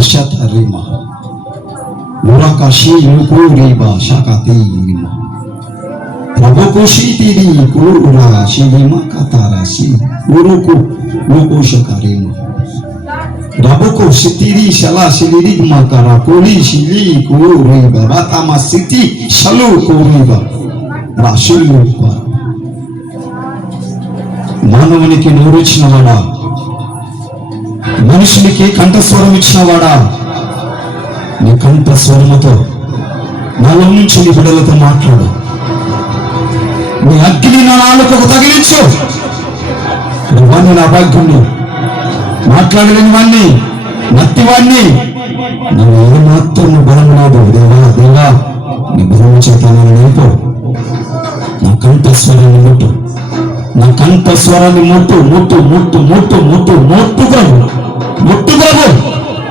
Shatarima Urakashi Nukuriba Shakatirima Rabokoshi Tiri Kura Shirima Katarasi Uruku Luku Shakarima Raboko Sitiri Shala Shirigma Karakuri Shili Kuriba Batama Siti Shalu Kuriba Rashulupa మానవునికి నోరిచ్చిన వాడా, మనుషునికి కంఠస్వరం ఇచ్చిన వాడా, నీ కంఠస్వరముతో నాలో నుంచి నీ బిడ్డలతో మాట్లాడు. నీ అగ్ని నా నాలుకకు తగిలించు. వాణ్ణి నా భాగ్యుణ్ణి, మాట్లాడలేని వాణ్ణి, నత్తివాణ్ణి, నువ్వు ఏ మాత్రం బలం లేదు. దేవా దేవా, నీ బలం చేత నేను నింపు. నా కంఠస్వరాన్ని ముట్టు, నా కంఠస్వరాన్ని ముట్టు ముట్టు ముట్టు ముట్టు ముట్టు ముట్టు ప్రభు, ముట్టు ప్రభు.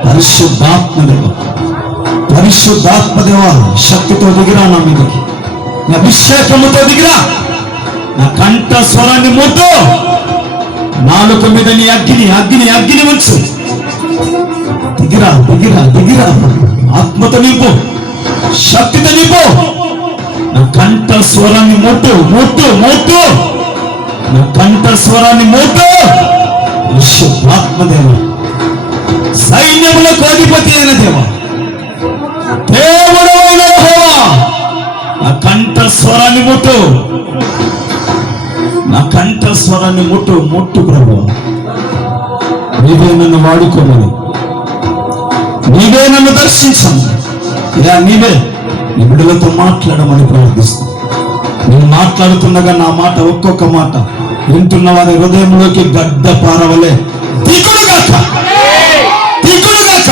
పరిశుద్ధాత్మదేవ, పరిశుద్ధాత్మదేవ, శక్తితో దిగిరా నా మీదకి, నా అభిషేకముతో దిగిరా. నా కంఠస్వరాన్ని ముట్టు. నాలుక మీద నీ అగ్ని అగ్ని అగ్ని ఉంచు. దిగిరా దిగిరా దిగిరా. ఆత్మతో నింపు, శక్తితో నింపు. నా కంఠస్వరాన్ని ముట్టు ముట్టు ముట్టు. నా కంఠస్వరాన్ని ముట్టు. విశ్వాత్మదేవ, సైన్యములకు అధిపతి అయిన దేవ, దేవుడు అయిన యెహోవా, నా కంఠస్వరాన్ని ముట్టు. నా కంఠస్వరాన్ని ముట్టు ముట్టు ప్రభువా. నీవే నన్ను వాడుకోమని, నీవే నన్ను దర్శించమని, ఇలా నీవే నీ బిడ్డలతో మాట్లాడమని ప్రార్థిస్తాను. నేను మాట్లాడుతుండగా నా మాట, ఒక్కొక్క మాట వింటున్న వారి హృదయంలోకి గడ్డ పారవలే దిగుడుగాక, దిగుడుగాక.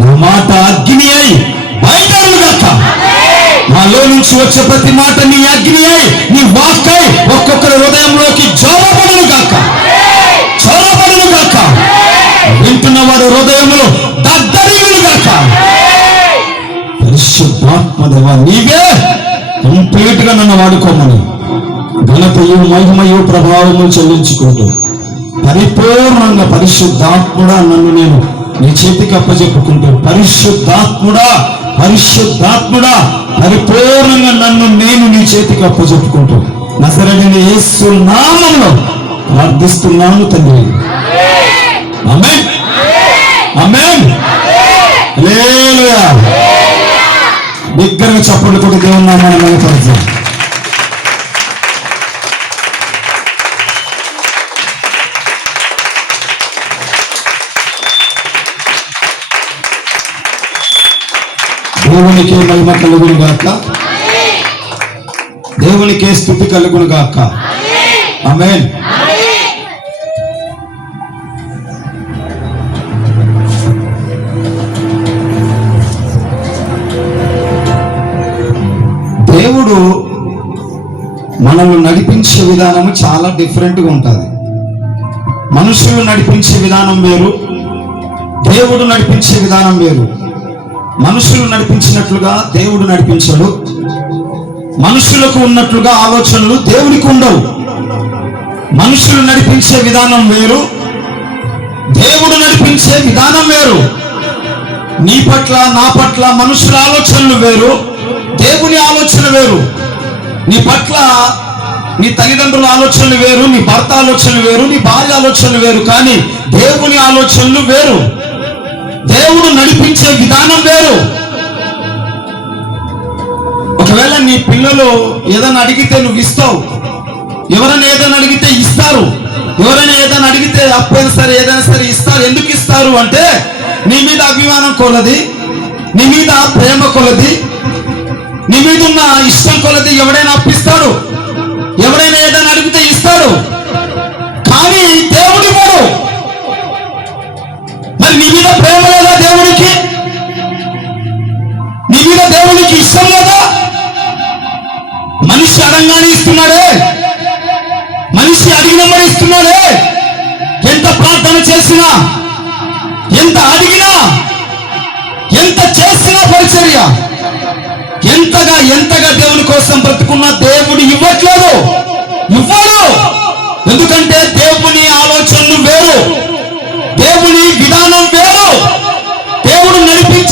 నా మాట అగ్ని అయి బయటగాక. నాలో నుంచి వచ్చే ప్రతి మాట నీ అగ్ని అయి, నీ వాక్కై ఒక్కొక్కరి హృదయంలోకి చొరబడునుగాక, చొరబడునుగాక. వింటున్న వారి హృదయంలో దద్దరిల్లుగాక. పరిశుద్ధాత్మదేవ, నీవే కంప్లీట్ గా నన్ను వాడుకోమని ఘనతయు మహిమయు ప్రభావము చెల్లించుకుంటూ పరిపూర్ణంగా పరిశుద్ధాత్ముడా నన్ను నేను నీ చేతికి అప్పచెప్పుకుంటూ, పరిశుద్ధాత్ముడా పరిశుద్ధాత్ముడా పరిపూర్ణంగా నన్ను నేను నీ చేతికి అప్పచెప్పుకుంటూ నజరేయుడైన యేసు నామములో ప్రార్థిస్తున్నాను తండ్రి. ఆమేన్ ఆమేన్ హల్లెలూయా. బిగ్గరగా చప్పట్లు కొట్టి దేవుని నామాన్ని మహిమపరచాలి. దేవునికి మహిమ కలుగును గాక, దేవునికే స్తుతి కలుగును గాక. ఆమేన్. దేవుడు మనల్ని నడిపించే విధానము చాలా డిఫరెంట్గా ఉంటుంది. మనుషులు నడిపించే విధానం వేరు, దేవుడు నడిపించే విధానం వేరు. మనుషులు నడిపించినట్లుగా దేవుడు నడిపించడు. మనుషులకు ఉన్నట్లుగా ఆలోచనలు దేవునికి ఉండవు. మనుషులు నడిపించే విధానం వేరు, దేవుడు నడిపించే విధానం వేరు. నీ పట్ల నా పట్ల మనుషుల ఆలోచనలు వేరు, దేవుని ఆలోచన వేరు. నీ పట్ల నీ తల్లిదండ్రుల ఆలోచనలు వేరు, నీ భర్త ఆలోచనలు వేరు, నీ భార్య ఆలోచనలు వేరు. కానీ దేవుని ఆలోచనలు వేరు, దేవుడు నడిపించే విధానం వేరు. ఒకవేళ నీ పిల్లలు ఏదైనా అడిగితే నువ్వు ఇస్తావు, ఎవరైనా ఏదైనా అడిగితే ఇస్తారు, ఎవరైనా ఏదైనా అడిగితే అప్పైనా సరే ఏదైనా సరే ఇస్తారు. ఎందుకు ఇస్తారు అంటే నీ మీద అభిమానం కొలది, నీ మీద ప్రేమ కొలది, నీ మీద ఉన్న ఇష్టం కొలది ఎవడైనా అప్పిస్తాడు, ఎవరైనా ఏదైనా అడిగితే ఇస్తాడు. కానీ దేవుడి వాడు, మరి నీ మీద ప్రేమ లేదా దేవుడికి? నీ మీద దేవుడికి ఇష్టం లేదా? మనిషి అడగానే ఇస్తున్నాడే, మనిషి అడిగినమ్మని ఇస్తున్నాడే. ఎంత ప్రార్థన చేసినా, ఎంత అడిగినా, ఎంత చేసినా పరిచర్య, ఎంతగా దేవుని కోసం బ్రతుకున్నా దేవుడు ఇవ్వట్లేదు, ఇవ్వడు. ఎందుకంటే దేవుని ఆలోచనలు వేరు, దేవుని విధానం వేరు.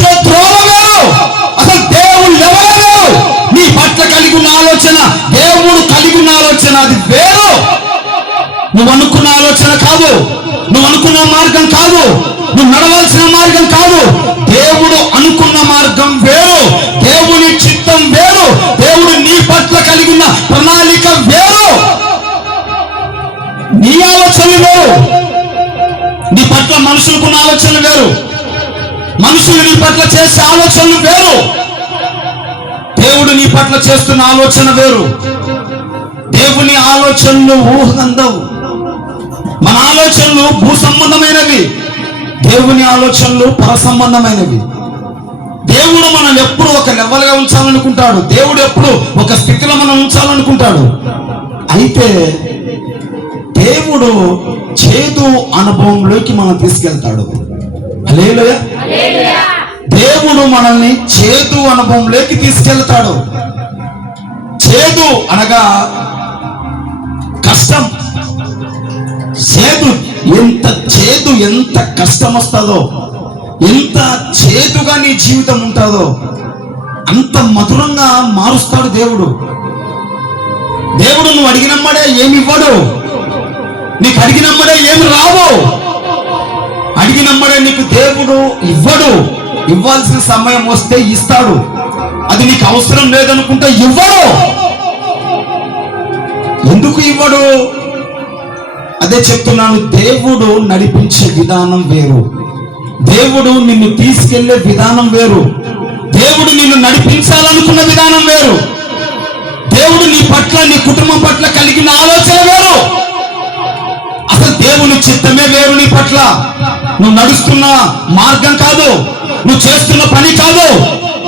నడిపించే త్రోవ వేరు. అసలు దేవుడు ఎవరు వేరు. నీ పట్ల కలిగి ఉన్న ఆలోచన, దేవుడు కలిగి ఉన్న ఆలోచన అది వేరు. నువ్వు అనుకున్న ఆలోచన కాదు, నువ్వు అనుకున్న మార్గం కాదు, నువ్వు నడవాల్సిన మార్గం కాదు. దేవుడు అనుకున్న మార్గం వేరు, దేవుని చిత్తం వేరు, దేవుడు నీ పట్ల కలిగి ఉన్న ప్రణాళిక వేరు. నీ ఆలోచనలు వేరు. నీ పట్ల మనుషులకున్న ఆలోచనలు వేరు, మనుషులు నీ పట్ల చేసే ఆలోచనలు వేరు. దేవుడు నీ పట్ల చేస్తున్న ఆలోచన వేరు. దేవుని ఆలోచనలు ఊహందవు. మన ఆలోచనలు భూ సంబంధమైనవి, దేవుని ఆలోచనలు పర సంబంధమైనవి. దేవుడు మనల్ని ఎప్పుడు ఒక లెవెల్గా ఉంచాలనుకుంటాడు, దేవుడు ఎప్పుడు ఒక స్థితిలో మనం ఉంచాలనుకుంటాడు. అయితే దేవుడు చేదు అనుభవంలోకి మనం తీసుకెళ్తాడు. హల్లెలూయా. దేవుడు మనల్ని చేదు అనుభవంలోకి తీసుకెళ్తాడు. చేదు అనగా కష్టం. చేదు ఎంత కష్టం వస్తుందో, ఎంత చేదుగా నీ జీవితం ఉంటుందో అంత మధురంగా మారుస్తాడు దేవుడు. దేవుడు నువ్వు అడిగినమ్మడే ఏమి ఇవ్వడు, నీకు అడిగినమ్మడే ఏమి రావు. అడిగినమ్మడే నీకు దేవుడు ఇవ్వడు. ఇవ్వాల్సిన సమయం వస్తే ఇస్తాడు. అది నీకు అవసరం లేదనుకుంటే ఇవ్వడు. ఎందుకు ఇవ్వడు? అదే చెప్తున్నాను, దేవుడు నడిపించే విధానం వేరు, దేవుడు నిన్ను తీసుకెళ్లే విధానం వేరు, దేవుడు నిన్ను నడిపించాలనుకున్న విధానం వేరు, దేవుడు నీ పట్ల నీ కుటుంబం పట్ల కలిగిన ఆలోచన వేరు. అసలు దేవుని చిత్తమే వేరు నీ పట్ల. నువ్వు నడుస్తున్న మార్గం కాదు, నువ్వు చేస్తున్న పని కాదు,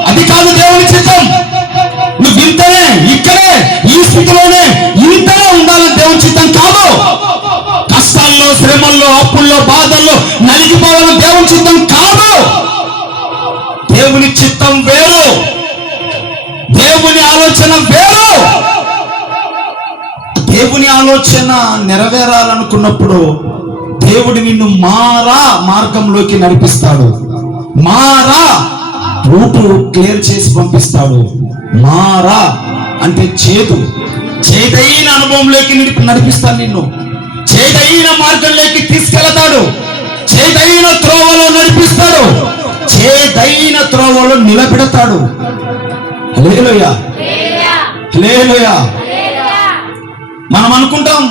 అది కాదు దేవుని చిత్తం. నువ్వు ఇంతనే, ఇక్కడే, ఈ స్థితిలోనే ఇంతనే ఉండాలని దేవుని చిత్తం కాదు. కష్టాల్లో, శ్రమల్లో, అప్పుల్లో, బాధల్లో నలిగిపోవాలని దేవుని చిత్తం కాదు. దేవుని చిత్తం వేరు, దేవుని ఆలోచన వేరు. దేవుని ఆలోచన నెరవేరాలనుకున్నప్పుడు దేవుడు నిన్ను మారా మార్గంలోకి నడిపిస్తాడు. మారా రూటు క్లియర్ చేసి పంపిస్తాడు. మారా అంటే చేదైన అనుభవంలోకి నడిపిస్తాడు. నిన్ను చేదైన మార్గంలోకి తీసుకెళ్తాడు. చేదైన త్రోవలో నడిపిస్తాడు. చేదైన త్రోవలో నిలబెడతాడు. హల్లెలూయా, హల్లెలూయా. మనం అనుకుంటాం,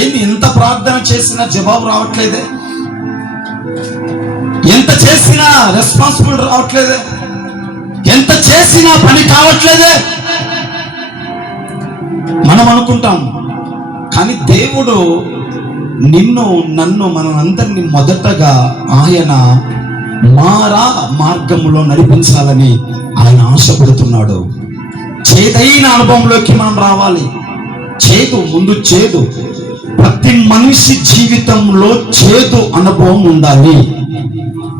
ఏంది ఎంత ప్రార్థన చేసినా జవాబు రావట్లేదే, ఎంత చేసినా రెస్పాన్సిబుల్ రావట్లేదే, ఎంత చేసినా పని కావట్లేదే మనం అనుకుంటాం. కానీ దేవుడు నిన్ను, నన్ను, మనందరినీ మొదటగా ఆయన మారా మార్గంలో నడిపించాలని ఆయన ఆశపడుతున్నాడు. చేదైన అనుభవంలోకి మనం రావాలి. ముందు చేదు. ప్రతి మనిషి జీవితంలో చేదు అనుభవం ఉండాలి.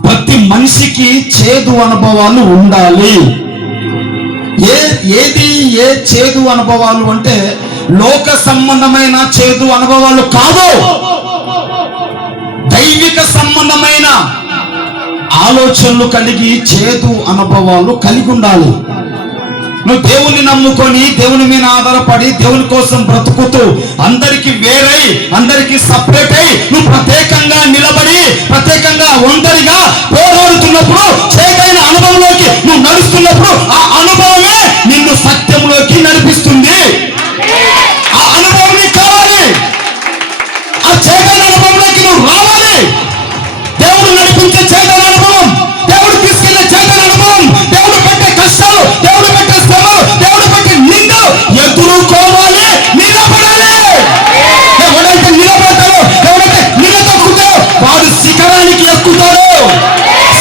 ప్రతి మనిషికి చేదు అనుభవాలు ఉండాలి. ఏ చేదు అనుభవాలు అంటే లోక సంబంధమైన చేదు అనుభవాలు కాదు, దైవిక సంబంధమైన ఆలోచనలు కలిగి చేదు అనుభవాలు కలిగి ఉండాలి. నువ్వు దేవుని నమ్ముకొని, దేవుని మీద ఆధారపడి, దేవుని కోసం బ్రతుకుతూ, అందరికి వేరై, అందరికి సపరేట్ అయి, నువ్వు ప్రత్యేకంగా నిలబడి, ప్రత్యేకంగా ఒంటరిగా పోరాడుతున్నప్పుడు, చేదైన అనుభవంలోకి నువ్వు నడుస్తున్నప్పుడు, ఆ అనుభవమే నిన్ను సత్యంలోకి నడిపిస్తుంది. ఆ అనుభవం నీకు కావాలి. ఆ చేదైన అనుభవంలోకి నువ్వు రావాలి. దేవుడు నడిపించే చేదైన అనుభవం, దేవుడు తీసుకెళ్లే చేదైన అనుభవం, దేవుడు పెట్టే కష్టాలు, దేవుడు పెట్టే శ్రమలు, దేవుడు పెట్టే నిండు ఎదుర్కోవాలి, నిలబడాలి. ఎవడైతే నిలబడతాడో, ఎవడైతే నిలదొక్కుతాడో వాడు శిఖరానికి ఎక్కుతాడు,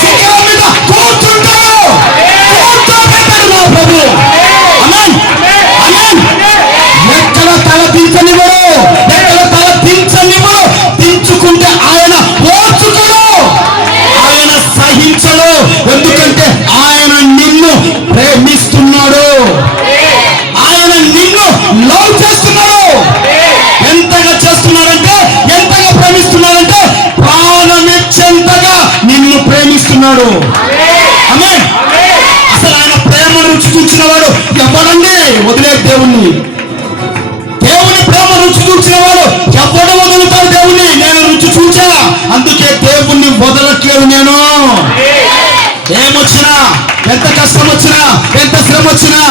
శిఖరం మీద కూర్చుంటాడు. కూర్చోబెట్టాడు నా ప్రభు. ఆమేన్, ఆమేన్. ఎక్కడ తల దించనివ్వడు, ఎక్కడ తల దించనివ్వడు. దించుకుంటే ఆయన ఓర్చుకోడు, ఆయన సహించడు. ఎందుకంటే ఆయన నిన్ను ప్రేమిస్తున్నాడు, ఆయన నిన్ను లవ్ చేస్తున్నాడు. ఎంతగా చేస్తున్నాడంటే, ఎంతగా ప్రేమిస్తున్నాడంటే ప్రాణమిచ్చేంతగా నిన్ను ప్రేమిస్తున్నాడు. దేవుణ్ణి. దేవుని ప్రేమ రుచి చూసిన వాడు ఎవడు వదులుతాడు దేవుణ్ణి? నేను రుచి చూచా, అందుకే దేవుణ్ణి వదలట్లేదు నేను. ఏమొచ్చినా, ఎంత కష్టం వచ్చినా, ఎంత శ్రమ వచ్చినా,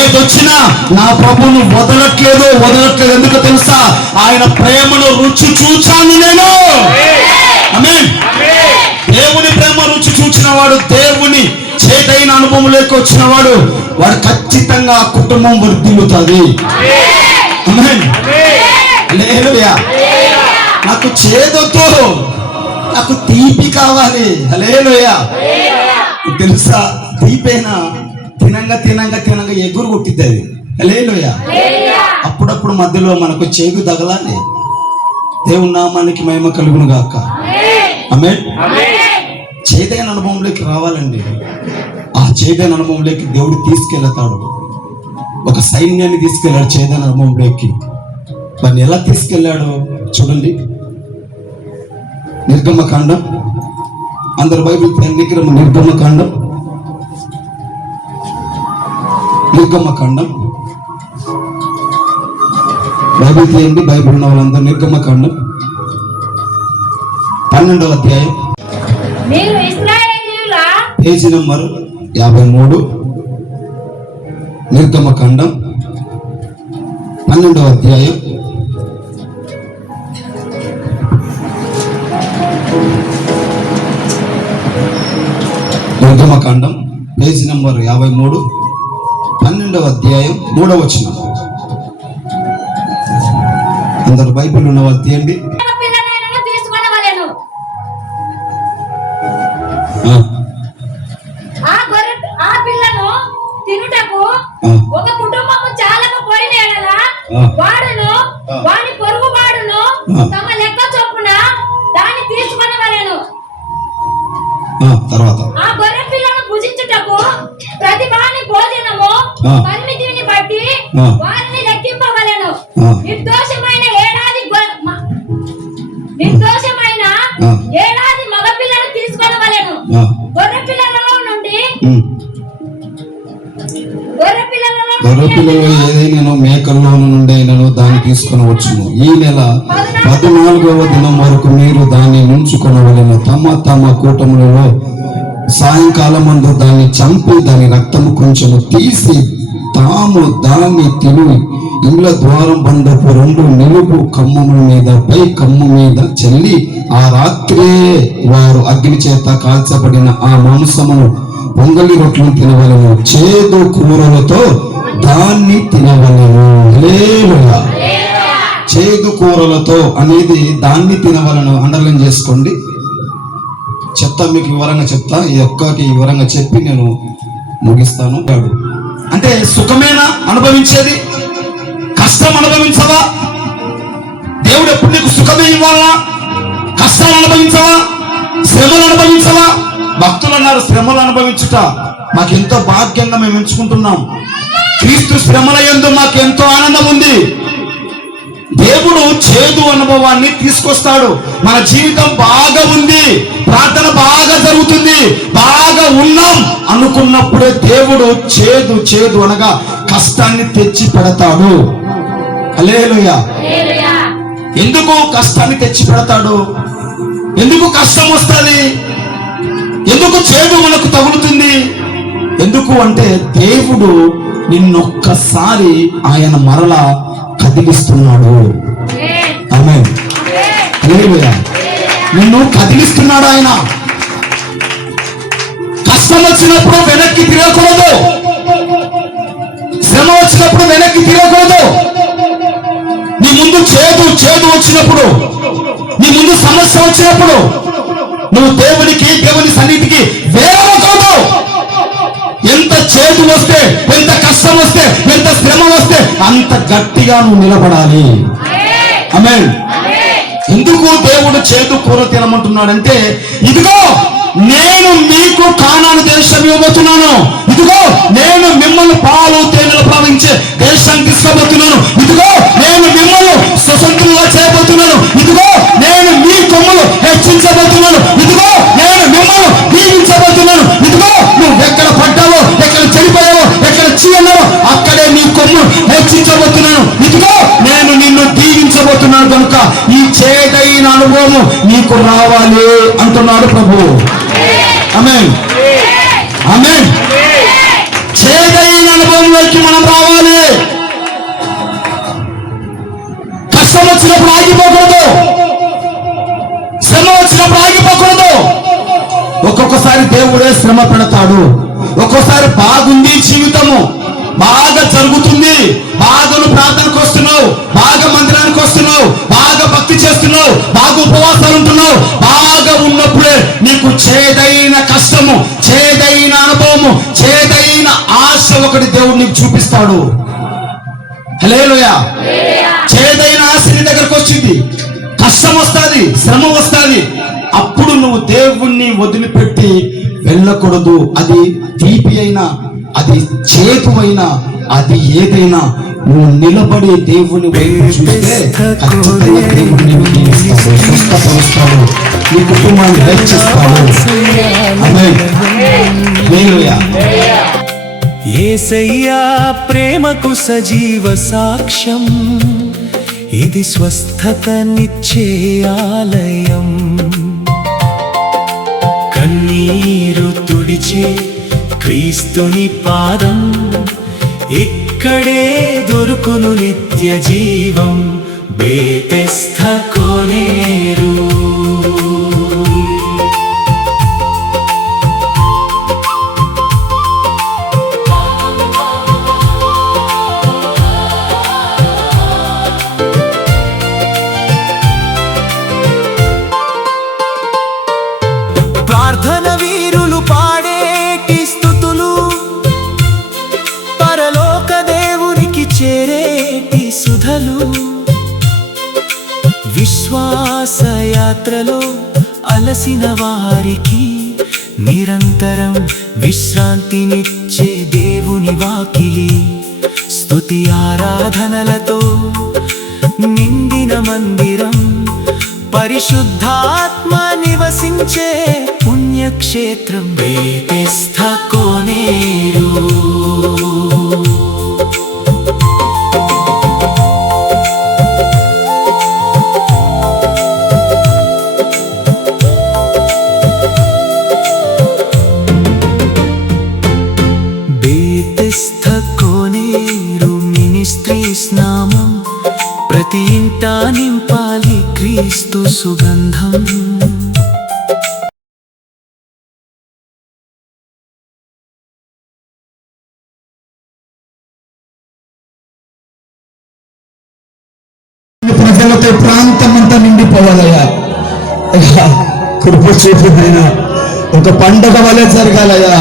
ఏదొచ్చినా నా ప్రభువును వదలట్లేదు. ఎందుకు తెలుసా? ఆయన ప్రేమను రుచి చూచాను నేను. ఆమేన్. దేవుని ప్రేమ రుచి చూచిన వాడు, దేవుని చేదైన అనుభవంలోకి వచ్చిన వాడు ఖచ్చితంగా ఆ కుటుంబం వర్ధిల్లుతుంది. ఆమేన్. హల్లెలూయా. నాకు చేదొద్దు, నాకు తీపి కావాలి. హల్లెలూయా. తెలుసా, తీపైనా తినంగా ఎగురు కొట్టిద్ది అది. హల్లెలూయా. అప్పుడప్పుడు మధ్యలో మనకు చేదు తగలాలి. దేవుని నామానికి మహిమ కలుగును గాక. ఆమేన్. చేదైన అనుభవంలోకి రావాలండి. ఆ చేదైన అనుభవంలోకి దేవుడు తీసుకెళ్తాడు. ఒక సైన్యాన్ని తీసుకెళ్లాడు చేదైన అనుభవంలోకి. వాడిని ఎలా తీసుకెళ్లాడు చూడండి. నిర్గమకాండం, అందరు బైబిల్ నిర్గమకాండం బైబిల్ తీయండి. బైబిల్ ఉన్న వాళ్ళందరూ నిర్గమకాండం 12వ అధ్యాయం పేజీ నంబర్ 53. నిర్గమకాండం 12వ అధ్యాయం నిర్గమకాండం పేజీ నంబర్ 53, 12వ అధ్యాయం 3వ వచనం. అందరు బైబిల్ ఉన్న వాళ్ళు తీయండి. ఒక కుటుంబము చాలక పోయిన ఎడల వాడును వాని పొరుగు వాడును తమ లెక్క చొప్పున దాన్ని తీసుకొనవలెను. తర్వాత ఆ గొర్రె పిల్లను భుజించుటకు ప్రతి వాని భోజనము పరిమితిని బట్టి వారిని లెక్కింపవలెను. నిర్దోషమైన ఏడాది మగ పిల్లను తీసుకొనవలెను. గొర్రె పిల్లలలో నుండి గొర్రెపిల్లలో ఏదైనా మేకల్లో నుండైనను దాన్ని తీసుకొని వచ్చును. ఈ నెల 14వ దినం వరకు మీరు దాన్ని నుంచుకొనవలెను. తమ కూటములలో సాయంకాలం మందు దాన్ని చంపి దాని రక్తము కొంచెము తీసి తాము దాన్ని తిని ఇండ్ల ద్వారం బండపు 2 నిలుపు కమ్ముల మీద పై కమ్ము మీద చెల్లి ఆ రాత్రే వారు అగ్ని చేత కాల్చబడిన ఆ మాంసమును పొంగలి రొట్టెలను తినవలెను. చేదు కూరలతో దాన్ని తినవలెను. హల్లెలూయా. చేదు కూరలతో అనేది దాన్ని తినవలను. అండర్లైన్ చేసుకోండి. చెప్తా, మీకు వివరంగా చెప్తా. ఈ ఒక్కటి వివరంగా చెప్పి నేను ముగిస్తాను. అంటే సుఖమేనా అనుభవించేది? కష్టం అనుభవించవా? దేవుడు ఎప్పుడు నీకు సుఖమే ఇవ్వాలా? కష్టాలు అనుభవించవా? శ్రమలు అనుభవించవా? భక్తులు అన్నారు, శ్రమలు అనుభవించుట మాకెంతో భాగ్యంగా మేము ఎంచుకుంటున్నాం. క్రీస్తు శ్రమల యందు మాకెంతో ఆనందం ఉంది. దేవుడు చేదు అనుభవాన్ని తీసుకొస్తాడు. మన జీవితం బాగా ఉంది, ప్రార్థన బాగా జరుగుతుంది, బాగా ఉన్నాం అనుకున్నప్పుడే దేవుడు చేదు అనగా కష్టాన్ని తెచ్చి పెడతాడు. హల్లెలూయా. ఎందుకు కష్టాన్ని తెచ్చి పెడతాడు? ఎందుకు కష్టం వస్తుంది? ఎందుకు చేదు మనకు తగులుతుంది? ఎందుకు అంటే దేవుడు నిన్నొక్కసారి ఆయన మరలా కదిలిస్తున్నాడు. ఆమేన్. హల్లెలూయా. నిన్ను కదిలిస్తున్నాడు ఆయన. కష్టం వచ్చినప్పుడు వెనక్కి తిరగకూడదు, శ్రమ వచ్చినప్పుడు వెనక్కి తిరగకూడదు. నీ ముందు చేదు వచ్చినప్పుడు, నీ ముందు సమస్య వచ్చినప్పుడు నువ్వు దేవుని సన్నిధికి వేరవకూడదు. ఎంత చేదు వస్తే, ఎంత కష్టం వస్తే, ఎంత శ్రమ వస్తే అంత గట్టిగా నువ్వు నిలబడాలి. ఆమేన్. ఎందుకు దేవుడు చేదు కూర తినమంటున్నాడంటే, ఇదిగో నేను మీకు కానాను దేశం ఇవ్వబోతున్నాను. ఇదిగో నేను మిమ్మల్ని పాలు తేనెలు ప్రవహించే దేశాన్ని తీసుకోబోతున్నాను. ఇదిగో నేను మిమ్మల్ని స్వతంత్రంగా చేయబోతున్నాను. ఇదిగో నేను మీ కొమ్ములు హెచ్చించబోతున్నాను. ఇదిగో నేను మిమ్మల్ని దీవించబోతున్నాను. ఇదిగో నువ్వు ఎక్కడ పడ్డావో, ఎక్కడ చెడిపోయావో, ఎక్కడ చీయన్నావో అనుభవము నీకు రావాలి అంటున్నాడు ప్రభు. ఆమేన్, ఆమేన్. చేదైన అనుభవంలోకి మనం రావాలి. కష్టం వచ్చినప్పుడు ఆగిపోకూడదు, శ్రమ వచ్చినప్పుడు ఆగిపోకూడదు. ఒక్కొక్కసారి దేవుడే శ్రమ పెడతాడు. ఒక్కోసారి బాగుంది జీవితము, బాగా జరుగుతుంది, బాగా నువ్వు ప్రార్థనకు వస్తున్నావు, బాగా మందిరానికి వస్తున్నావు, బాగా భక్తి చేస్తున్నావు, బాగా ఉపవాసాలు ఉంటున్నావు. బాగా ఉన్నప్పుడే నీకు చేదైన కష్టము, చేదైన అనుభవము, చేదైన ఆశ ఒకటి దేవుడు నీకు చూపిస్తాడు. హల్లెలూయా. చేదైన ఆశ నీ దగ్గరకు వచ్చింది, కష్టం వస్తుంది, శ్రమ వస్తుంది. అప్పుడు నువ్వు దేవుణ్ణి వదిలిపెట్టి వెళ్ళకూడదు. అది తీపి అయినా, అది చేదు అయినా, అది ఏదైనా నువ్వు నిలబడి దేవుని వైపు చూస్తే ఖచ్చితంగా దేవుడు నిన్ను దీవిస్తాడు, స్వస్థపరుస్తాడు, నీ కుటుంబాన్ని రక్షిస్తాడు. ఆమేన్. హల్లెలూయా. యేసయ్యా ప్రేమకు సజీవ సాక్ష్యం, ఇది స్వస్థతనిచ్చే ఆలయం. కన్నీరు తుడిచే క్రీస్తుని పాదం, ఇక్కడే దొరుకును నిత్య జీవం. బేతెస్త కోనేరు. ప్రార్థన వీరులు పాడేటి స్తుతులు, పరలోక దేవునికి చేరేటి సుధలు. విశ్వాస యాత్రలో అలసిన వారికి నిరంతరం విశ్రాంతినిచ్చే దేవుని వాకిలి. స్తుతి ఆరాధనలతో నిండిన మందిరం, పరిశుద్ధాత్మ నివసించే పుణ్యక్షేత్రం. బేతెస్త కోనేరు. బేతెస్త కోనేరు మినిస్ట్రీస్ నామం, ప్రతి ఇంటా నింపాలి క్రీస్తు సుగంధం. ప్రజలతో ప్రాంతం అంతా నిండిపోవాలయ్యా. కృప చూపునైనా ఒక పండగ వలె జరగాలయ్యా.